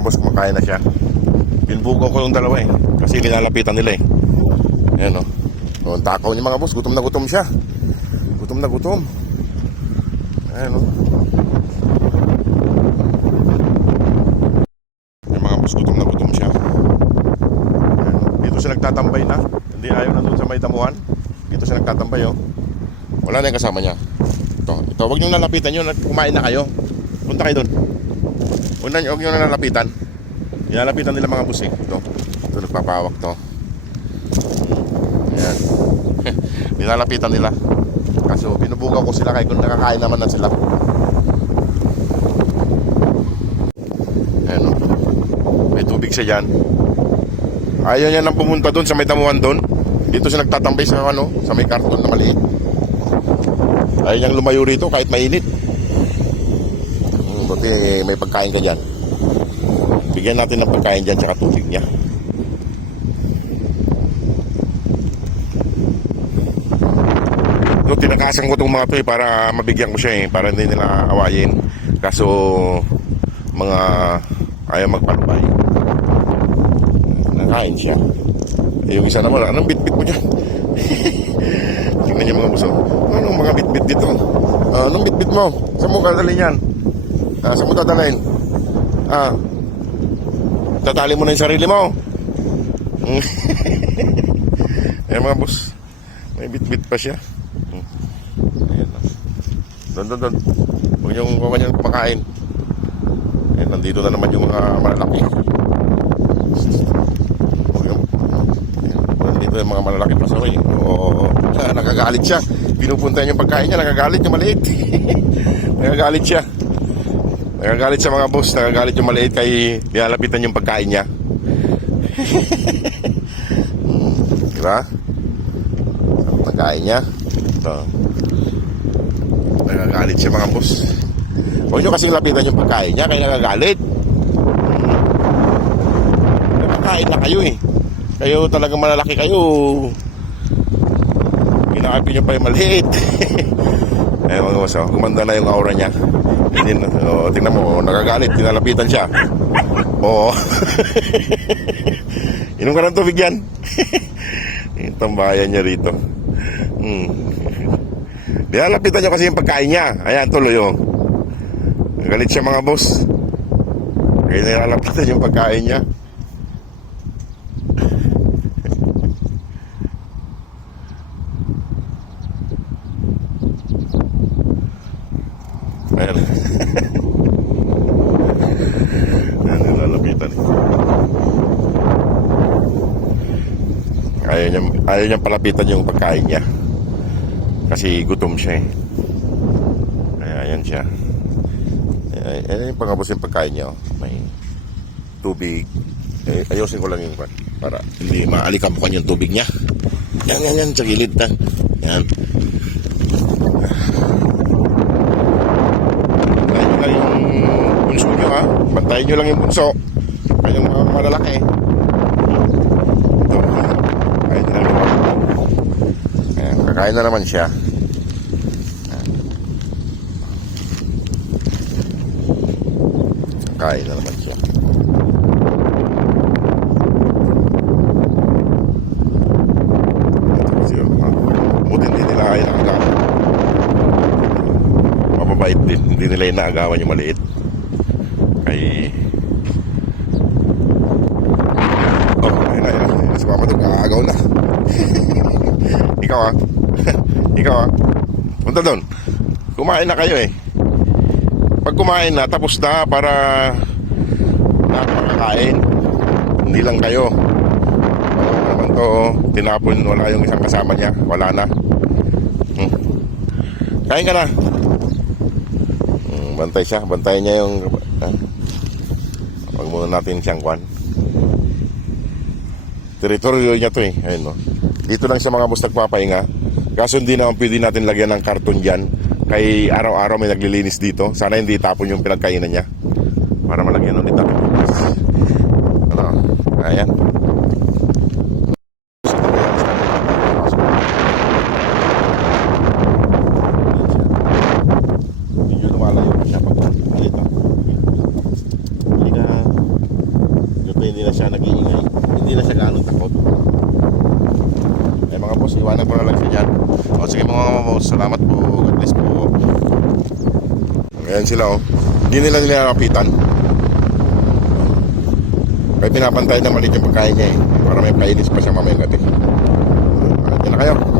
mga boss, kumakain na siya. Binbugaw ko yung dalawa eh, kasi linalapitan nila eh. Ayan o. O, ang takaw niya mga boss, gutom na gutom siya. Gutom na gutom. Ayan o. Yung mga boss, gutom na gutom siya. Ayan, dito siya nagtatambay na. Hindi ayaw na doon sa may damuhan. Dito siya nagtatambay o. Wala na yung kasama niya. Ito, huwag nyo nalapitan yun. Kumain na kayo. Punta kayo doon. Huwag nyo nalapitan. Nilalapitan nila mga boss eh. Ito nagpapawak to. Ayan. Nilalapitan nila. Kaso binubugaw ko sila, kaya kung nakakain naman na sila. Ayan o. May tubig siya dyan. Ayaw niya nang pumunta doon sa may damuhan doon. Dito siya nagtatambay sa sa may karton na maliit. Ayaw niyang lumayo rito kahit mainit. Buti may pagkain ka dyan. Bigyan natin ng pagkain dyan tsaka tubig niya. So, tinakasan ko itong mga to para mabigyan ko siya para hindi nila awayin. Kaso mga ayaw magpalubay. Nakain siya. Yung isa naman, anong bit-bit mo dyan? Tingnan niya mga buso. Anong mga bit-bit dito? Anong bit-bit mo? Saan mo dadalhin yan? Saan mo dadalhin? Tatali mo na yung sarili mo. Ayan mga boss, may bit-bit pa siya. Ayan. Doon. Huwag niyong kumakain. Ayan, nandito na naman yung mga malalaki. Nandito yung mga malalaki pasaroy. Nakagalit siya. Pinupunta niya yung pagkain niya, nakagalit yung maliit. Nakagalit siya. Nagagalit sa mga boss, nagagalit yung maliit kay nilalapitan yung pagkain niya. Diba? Ang pagkain niya. Ito. Nagagalit siya mga boss. Huwag nyo kasing lapitan yung pagkain niya, kaya nagagalit. Nagkakain na kayo eh. Kayo talagang malalaki kayo. Kinakapin nyo pa yung maliit. Ayun mga boss, gumanda na yung aura niya. Tingnan mo, nagagalit, tinalapitan siya. Oo. Inom ka ng tubig yan. Yung tambayan niya rito. Nilalapitan niya kasi yung pagkain niya. Ayan, tuloy o. Nagalit siya mga boss. Kaya nilalapitan yung pagkain niya. Ayan. Ayan, nilalapitan. Ayaw niyang palapitan yung pagkain niya. Kasi gutom siya eh. Ayan siya. Ayan yung pangabos yung pagkain niya. May tubig. Ayusin ko lang yung para hindi maalikabkan yung tubig niya. Yan. Sa gilid na. Yan. Bantayin nyo lang yung bunso. Kayong mga malalaki. Ito. Kakain na naman. Ayan, kakain na naman siya. Kakain na naman siya. Buti hindi nila kaya nakagawa. Mababait din. Hindi nila inaagawan yung maliit. Ayun na. Si Mama doon, aagaw na. Ikaw punta doon. Kumain na kayo eh. Pag kumain na, tapos na para nakakakain. Hindi lang kayo. Naman to, tinapon, wala yung isang kasama niya. Wala na. Kain ka na. Bantay siya, bantayan niya yung wag muna natin siyang kwan. Teritoryo niya to eh. Ayun no. Dito lang sa mga boss nagpapahinga. Kaso hindi naman pwede natin lagyan ng karton dyan. Kay araw-araw may naglilinis dito. Sana hindi tapon yung pinagkainan niya. Para malagyan ulit natin. Ayan. Medyo lumalayo siya pag dito. Hindi ka na hindi na siya nag-iingay. Hindi na siya ganong takot. Mga boss, iwanan ko na lang siya dyan. O sige mga boss, salamat po. God bless po. Ayan sila oh. Hindi nila nilalapitan. Kaya pinapantay na maliit yung pagkain niya eh. Para may painis pa siya mamayang gabi. Diyan na kayo.